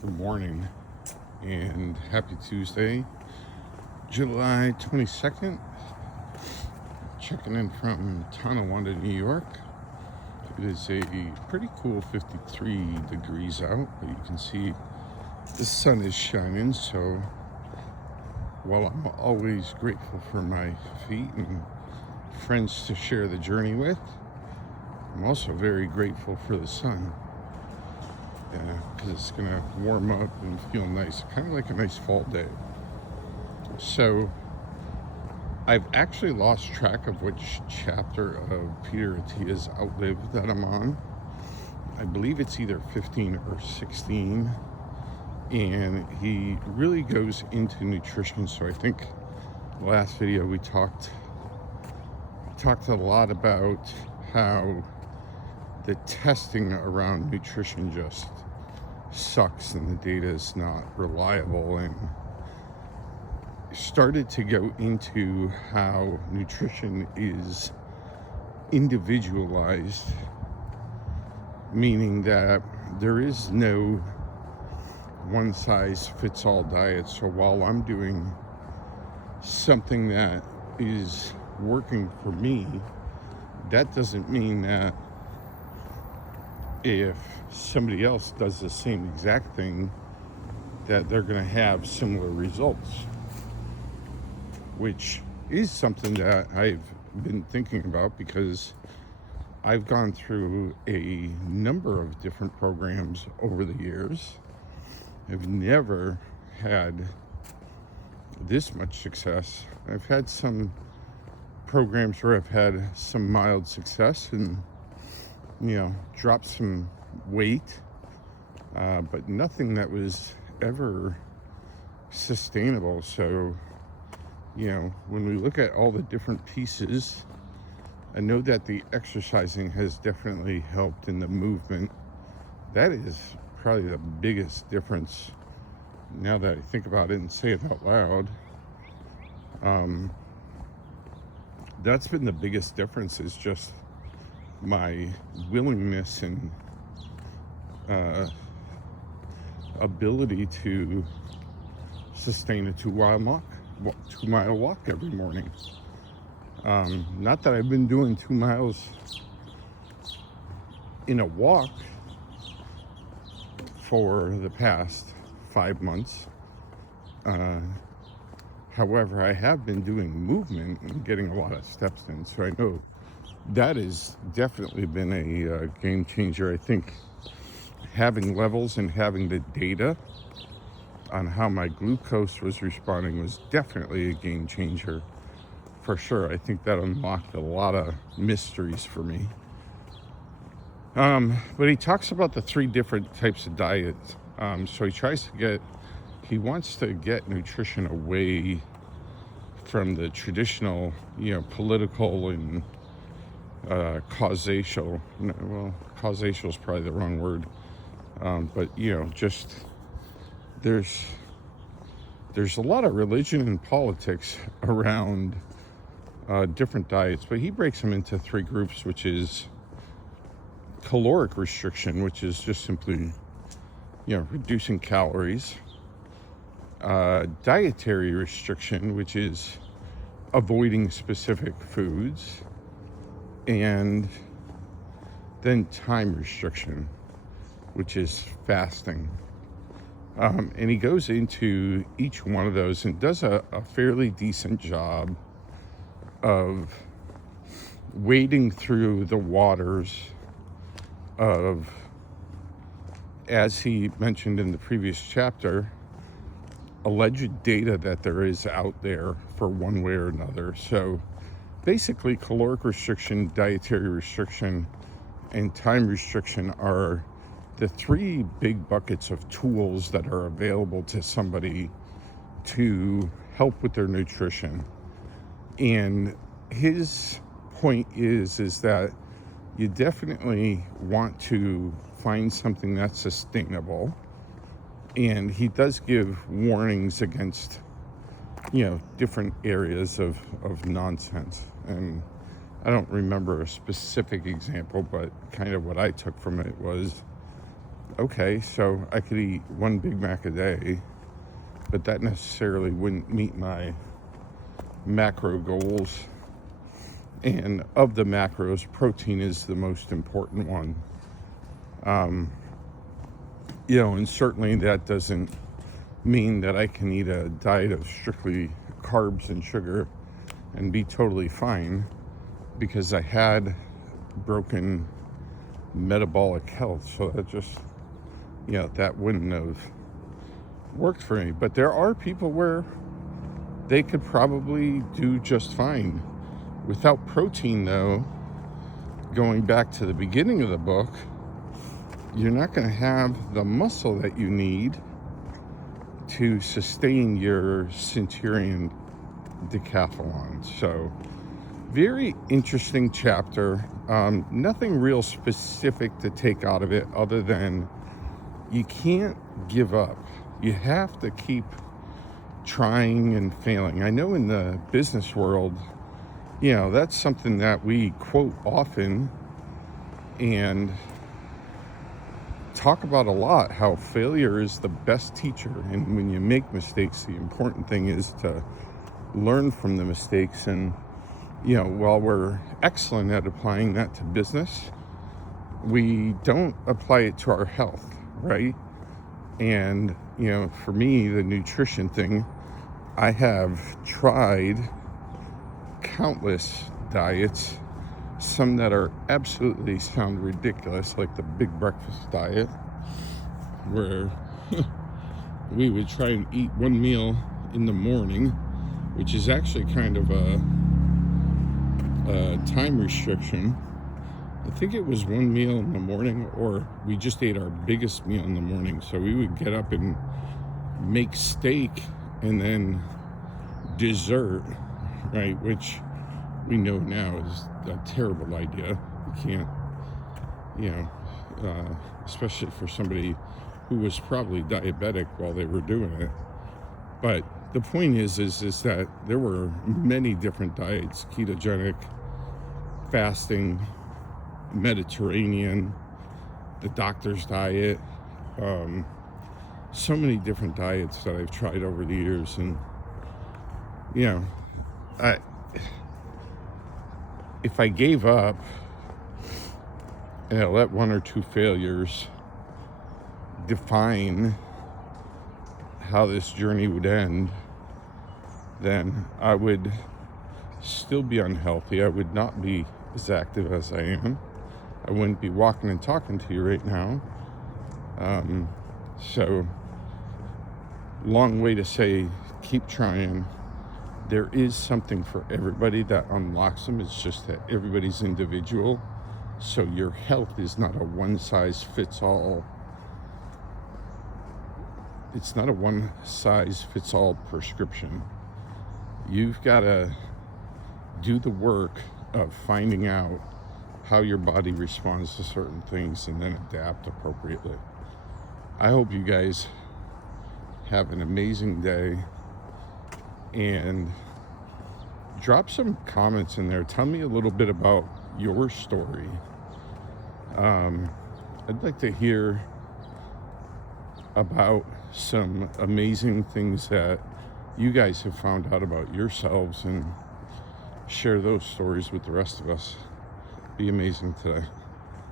Good morning and happy Tuesday, July 22nd. Checking in from Tonawanda, New York. It is a pretty cool 53 degrees out, but you can see the sun is shining. So while I'm always grateful for my feet and friends to share the journey with, I'm also very grateful for the sun. Because it's going to warm up and feel nice, kind of like a nice fall day. So I've actually lost track of which chapter of Peter Attia's Outlive that I'm on. I believe it's either 15 or 16, and he really goes into nutrition. So I think last video we talked a lot about how the testing around nutrition just sucks and the data is not reliable, and started to go into how nutrition is individualized, meaning that there is no one size fits all diet. So while I'm doing something that is working for me, that doesn't mean that if somebody else does the same exact thing that they're going to have similar results, which is something that I've been thinking about because I've gone through a number of different programs over the years. I've never had this much success. I've had some programs where I've had some mild success and dropped some weight, but nothing that was ever sustainable. So, when we look at all the different pieces, I know that the exercising has definitely helped in the movement. That is probably the biggest difference now that I think about it and say it out loud. That's been the biggest difference, is just my willingness and ability to sustain a 2-mile walk every morning. Not that I've been doing 2 miles in a walk for the past 5 months. However, I have been doing movement and getting a lot of steps in, so I know that has definitely been a game changer. I think having levels and having the data on how my glucose was responding was definitely a game changer for sure. I think that unlocked a lot of mysteries for me. But he talks about the 3 different types of diets. So he wants to get nutrition away from the traditional, political and causational. Well, causational is probably the wrong word. But just there's a lot of religion and politics around different diets, but he breaks them into 3 groups, which is caloric restriction, which is just simply reducing calories, dietary restriction, which is avoiding specific foods, and then time restriction, which is fasting. And he goes into each one of those and does a fairly decent job of wading through the waters of, as he mentioned in the previous chapter, alleged data that there is out there for one way or another. So basically, caloric restriction, dietary restriction, and time restriction are the 3 big buckets of tools that are available to somebody to help with their nutrition. And his point is that you definitely want to find something that's sustainable. And he does give warnings against, different areas of nonsense. And I don't remember a specific example, but kind of what I took from it was okay, so I could eat one Big Mac a day, but that necessarily wouldn't meet my macro goals. And of the macros, protein is the most important one. And certainly that doesn't mean that I can eat a diet of strictly carbs and sugar and be totally fine, because I had broken metabolic health. So that just, that wouldn't have worked for me. But there are people where they could probably do just fine without protein, though. Going back to the beginning of the book, you're not going to have the muscle that you need to sustain your Centurion decathlon. So very interesting chapter. Nothing real specific to take out of it other than you can't give up. You have to keep trying and failing. I know in the business world, that's something that we quote often and talk about a lot, how failure is the best teacher. And when you make mistakes, the important thing is to learn from the mistakes. And, while we're excellent at applying that to business, we don't apply it to our health, right? And, for me, the nutrition thing, I have tried countless diets, some that are absolutely sound ridiculous, like the big breakfast diet, where we would try and eat one meal in the morning, which is actually kind of a time restriction. I think it was one meal in the morning, or we just ate our biggest meal in the morning. So we would get up and make steak and then dessert, right? Which we know now is a terrible idea. You can't, especially for somebody who was probably diabetic while they were doing it. But the point is that there were many different diets: ketogenic, fasting, Mediterranean, the doctor's diet, so many different diets that I've tried over the years. And if I gave up and I let one or two failures define how this journey would end, then I would still be unhealthy. I would not be as active as I am. I wouldn't be walking and talking to you right now. So, long way to say, keep trying. There is something for everybody that unlocks them. It's just that everybody's individual. So your health is not a one-size-fits-all. It's not a one-size-fits-all prescription. You've got to do the work of finding out how your body responds to certain things and then adapt appropriately. I hope you guys have an amazing day, and drop some comments in there. Tell me a little bit about your story. I'd like to hear about some amazing things that you guys have found out about yourselves, and share those stories with the rest of us. Be amazing today.